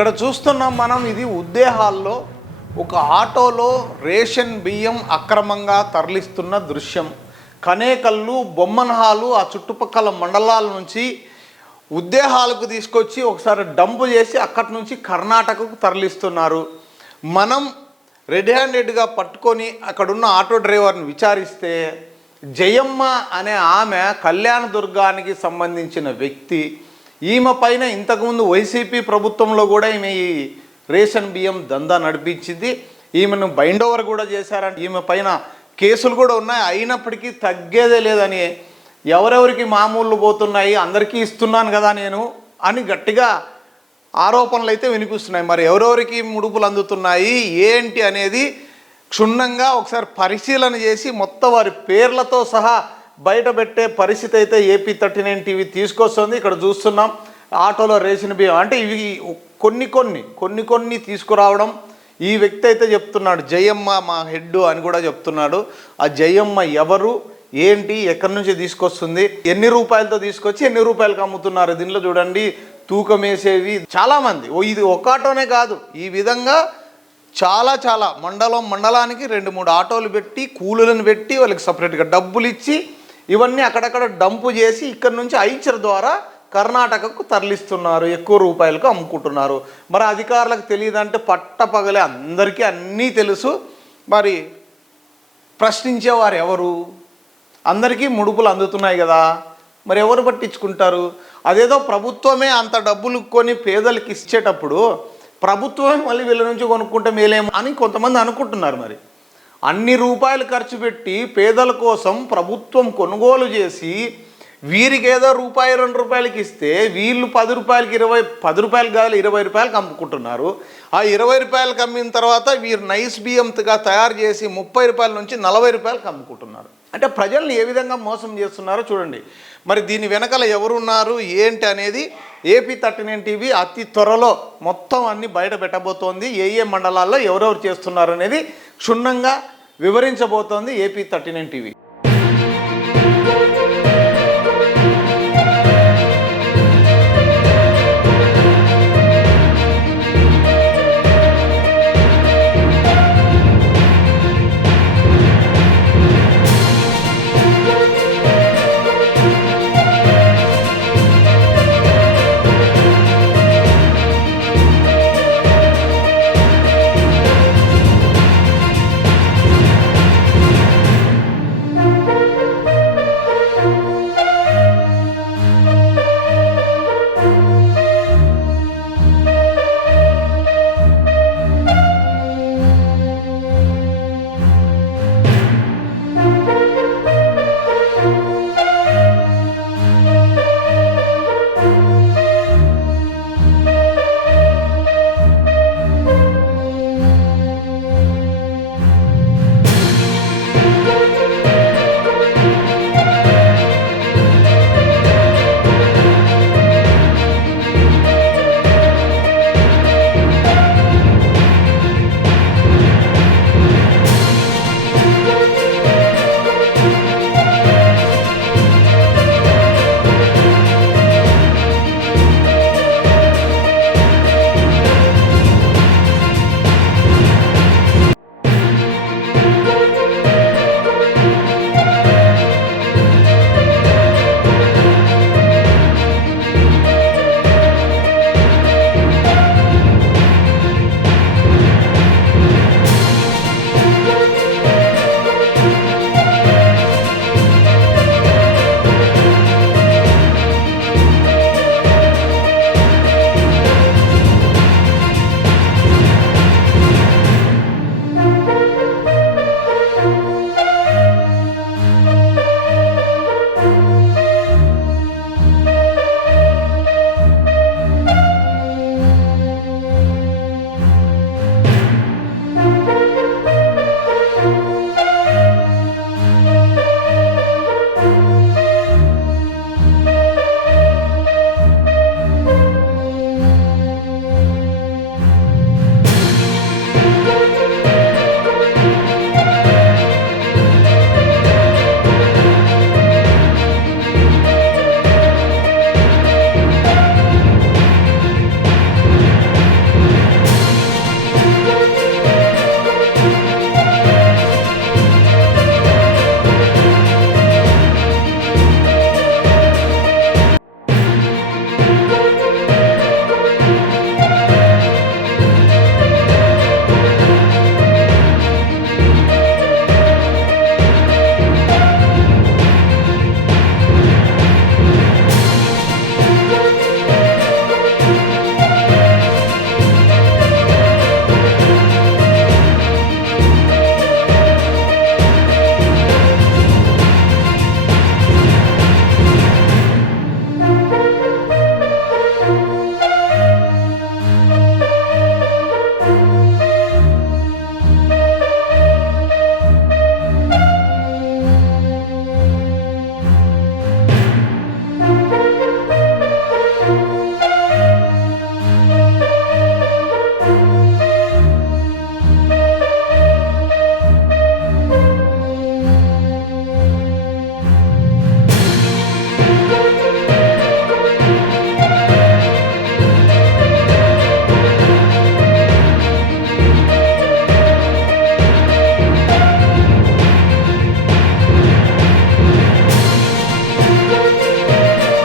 ఇక్కడ చూస్తున్నాం మనం, ఇది ఉద్దేహాల్లో ఒక ఆటోలో రేషన్ బియ్యం అక్రమంగా తరలిస్తున్న దృశ్యం. కనేకల్లు, బొమ్మన్హాలు ఆ చుట్టుపక్కల మండలాల నుంచి ఉద్దేహాలకు తీసుకొచ్చి ఒకసారి డంపు చేసి అక్కడి నుంచి కర్ణాటకకు తరలిస్తున్నారు. మనం రెడ్ హ్యాండెడ్గా పట్టుకొని అక్కడున్న ఆటో డ్రైవర్ని విచారిస్తే జయమ్మ అనే ఆమె కళ్యాణదుర్గానికి సంబంధించిన వ్యక్తి. ఈమె పైన ఇంతకుముందు వైసీపీ ప్రభుత్వంలో కూడా ఈమె ఈ రేషన్ బియ్యం దందా నడిపించింది. ఈమెను బైండ్ ఓవర్ కూడా చేశారంట. ఈమె పైన కేసులు కూడా ఉన్నాయి. అయినప్పటికీ తగ్గేదే లేదని, ఎవరెవరికి మామూలు పోతున్నాయి, అందరికీ ఇస్తున్నాను కదా నేను అని గట్టిగా ఆరోపణలు అయితే వినిపిస్తున్నాయి. మరి ఎవరెవరికి ముడుపులు అందుతున్నాయి ఏంటి అనేది క్షుణ్ణంగా ఒకసారి పరిశీలన చేసి మొత్తం వారి పేర్లతో సహా బయట పెట్టే పరిస్థితి అయితే AP39 టీవీ తీసుకొస్తుంది. ఇక్కడ చూస్తున్నాం ఆటోలో రేషన్ బియ్యం అంటే ఇవి కొన్ని తీసుకురావడం. ఈ వ్యక్తి అయితే చెప్తున్నాడు జయమ్మ మా హెడ్ అని కూడా చెప్తున్నాడు. ఆ జయమ్మ ఎవరు, ఏంటి, ఎక్కడి నుంచి తీసుకొస్తుంది, ఎన్ని రూపాయలతో తీసుకొచ్చి ఎన్ని రూపాయలకు అమ్ముతున్నారు. దీనిలో చూడండి తూకం వేసేవి చాలామంది. ఇది ఒక ఆటోనే కాదు, ఈ విధంగా చాలా మండలానికి 2-3 ఆటోలు పెట్టి కూలీలను పెట్టి వాళ్ళకి సపరేట్గా డబ్బులు ఇచ్చి ఇవన్నీ అక్కడక్కడ డంపు చేసి ఇక్కడ నుంచి ఐచర్ ద్వారా కర్ణాటకకు తరలిస్తున్నారు. ఎక్కువ రూపాయలకు అమ్ముకుంటున్నారు. మరి అధికారులకు తెలియదంటే పట్టపగలే అందరికీ అన్నీ తెలుసు. మరి ప్రశ్నించేవారు ఎవరు? అందరికీ ముడుపులు అందుతున్నాయి కదా, మరి ఎవరు పట్టించుకుంటారు? అదేదో ప్రభుత్వమే అంత డబ్బులు కొని పేదలకు ఇచ్చేటప్పుడు ప్రభుత్వమే మళ్ళీ వీళ్ళ నుంచి కొనుక్కుంటే మేలేమో అని కొంతమంది అనుకుంటున్నారు. మరి అన్ని రూపాయలు ఖర్చు పెట్టి పేదల కోసం ప్రభుత్వం కొనుగోలు చేసి వీరికి ఏదో ₹2 ఇస్తే వీళ్ళు 10 రూపాయలకి 10 రూపాయలు కాదు 20 రూపాయలకి అమ్ముకుంటున్నారు. ఆ 20 రూపాయలకి అమ్మిన తర్వాత వీరు నైస్ బియ్యంగా తయారు చేసి 30 రూపాయల నుంచి 40 రూపాయలకి అమ్ముకుంటున్నారు. అంటే ప్రజల్ని ఏ విధంగా మోసం చేస్తున్నారో చూడండి. మరి దీని వెనకాల ఎవరున్నారు ఏంటి అనేది AP39 టీవీ అతి త్వరలో మొత్తం అన్ని బయట పెట్టబోతోంది. ఏ మండలాల్లో ఎవరెవరు చేస్తున్నారు అనేది క్షుణ్ణంగా వివరించబోతోంది AP39 టీవీ.